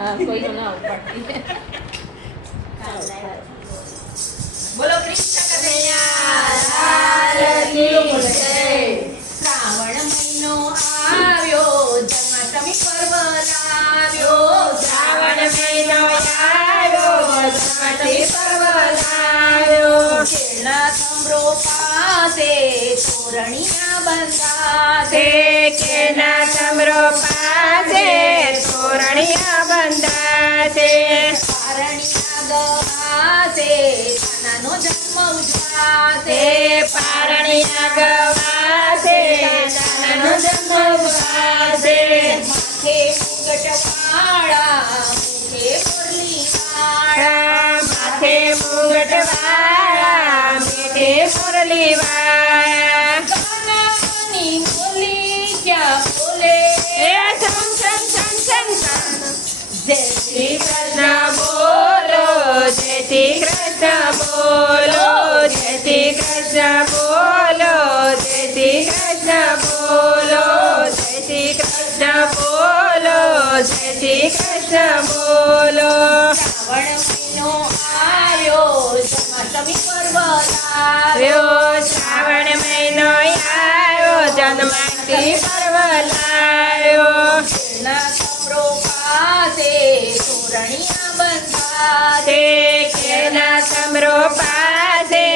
હા કોઈનો ના ઉપાડતી. બોલો કૃષ્ણ કનૈયા લાલ કી જય. શ્રાવણ મહિનો આવ્યો, જન્માષ્ટમી પર્વ લાવ્યો. શ્રાવણ મહિનો આવ્યો, જન્માષ્ટમી પર્વ લાવ્યો. કેળના થંભરો પાસે તોરણિયા બંધાશે. કેળના થંભરો પાસે તોરણિયા બંધાશે. પારણિયા ગવાશે, કાનાનો જન્મ ઉજવાશે. પારણિયા ગવાશે, કાનાનો જન્મ ઉજવાશે. માથે મુગટવાળા, મુખે મુરલીવાળા. માથે મુગટવાળા, મુખે મુરલીવાળા. કાનાની મુરલી ક્યાં બોલે, છમ છમ છમ છમ છમ. જય શ્રી કૃષ્ણ બોલો, જય શ્રી કૃષ્ણ બોલો, જય શ્રી કૃષ્ણ બોલો, જય શ્રી કૃષ્ણ બોલો, જય શ્રી કૃષ્ણ બોલો, જય શ્રી કૃષ્ણ બોલો. શ્રાવણ મહિનો આવ્યો, જન્માષ્ટમી પર્વ લાવ્યો. શ્રાવણ મહિનો આવ્યો, જન્માષ્ટમી પર્વ લાવ્યો. કેળના થંભરો પાસે તોરણિયા બંધાશે. કેળના થંભરો પાસે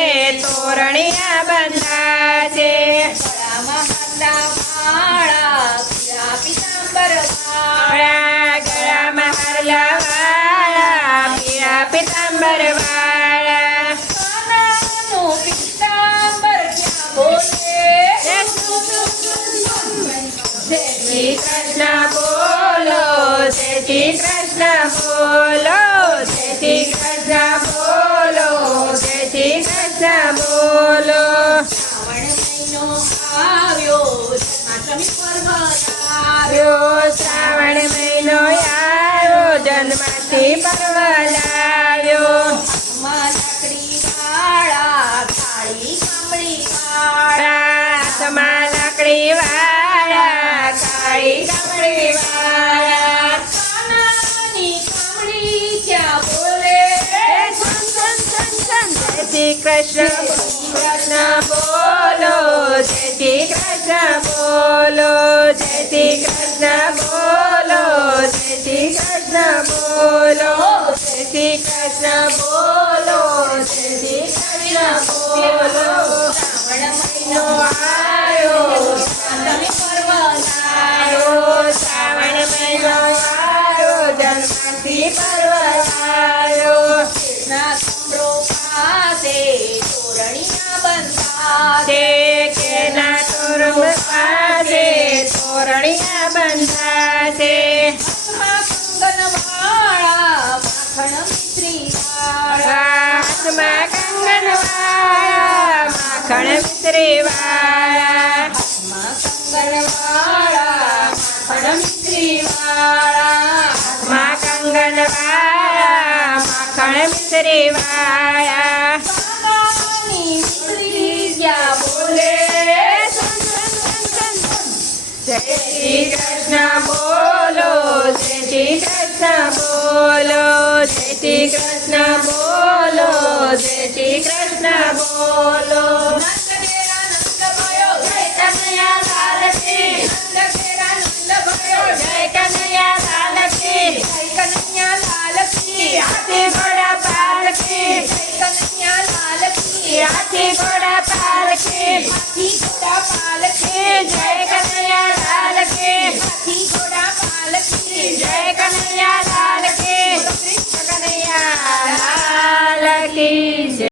તોરણિયા બંધાશે. ગળામાં હારના વાળા, પીળા પીતાંબર વાળા. ગળામાં હારના વાળા, પીળા પીતાંબર વાળા. કાનાનું પીતાંબર ક્યાં બોલે, જય શ્રી કૃષ્ણ બોલો, જય શ્રી કૃષ્ણ બોલો, જય શ્રી કૃષ્ણ બોલો, જય શ્રી કૃષ્ણ બોલો. શ્રાવણ મહિનો આવ્યો, જન્માષ્ટમી પર્વ લાવ્યો. શ્રાવણ મહિનો આવ્યો, જન્માષ્ટમી પર્વ લાવ્યો. હાથમાં લાકડી વાળા, કાળી કામળી વાળા. હાથમાં લાકડી વાળા, કાળી કામળી વાળા. કાનાની કામળી ક્યાં બોલે, છમ છમ છમ છમ. જય શ્રી કૃષ્ણ બોલો, જય શ્રી કૃષ્ણ બોલો, જય શ્રી કૃષ્ણ બોલો, જય શ્રી કૃષ્ણ બોલો, જય શ્રી કૃષ્ણ બોલો, જય શ્રી કૃષ્ણ બોલો. શ્રાવણ મહિનો આવ્યો, જન્માષ્ટમી પર્વ લાવ્યો. શ્રાવણ મહિનો આવ્યો, જન્માષ્ટમી પર્વ લાવ્યો. કેળના થંભરો પાસે તોરણિયા બંધાશે. કેળના થંભરો પાસે તોરણિયા બંધાશે. હાથમાં કંગન વાળા, માખણ મિશ્રી વાળા. હાથમાં કંગન વાળા, માખણ મિશ્રી વાળા. હાથમાં કંગન વાળા, માખણ મિશ્રી વાળા. કાનાની મિશ્રી ક્યાં બોલે, છમ છમ છમ છમ છમ. જય શ્રી કૃષ્ણ બોલો, જય શ્રી કૃષ્ણ બોલો, જય શ્રી કૃષ્ણ બોલો, જય શ્રી કૃષ્ણ બોલો. નંદ ઘેરા નંદ ભયો, જય કનૈયા લાલ કી. નંદ ઘેરા નંદ ભયો, જય કનૈયા લાલ કી. જય કનૈયા લાલ કી. હાથી ઘોડા પાલકી, જય કનૈયા લાલ કી. હાથી ઘોડા પાલકી. હાથી ઘોડા પાલકી.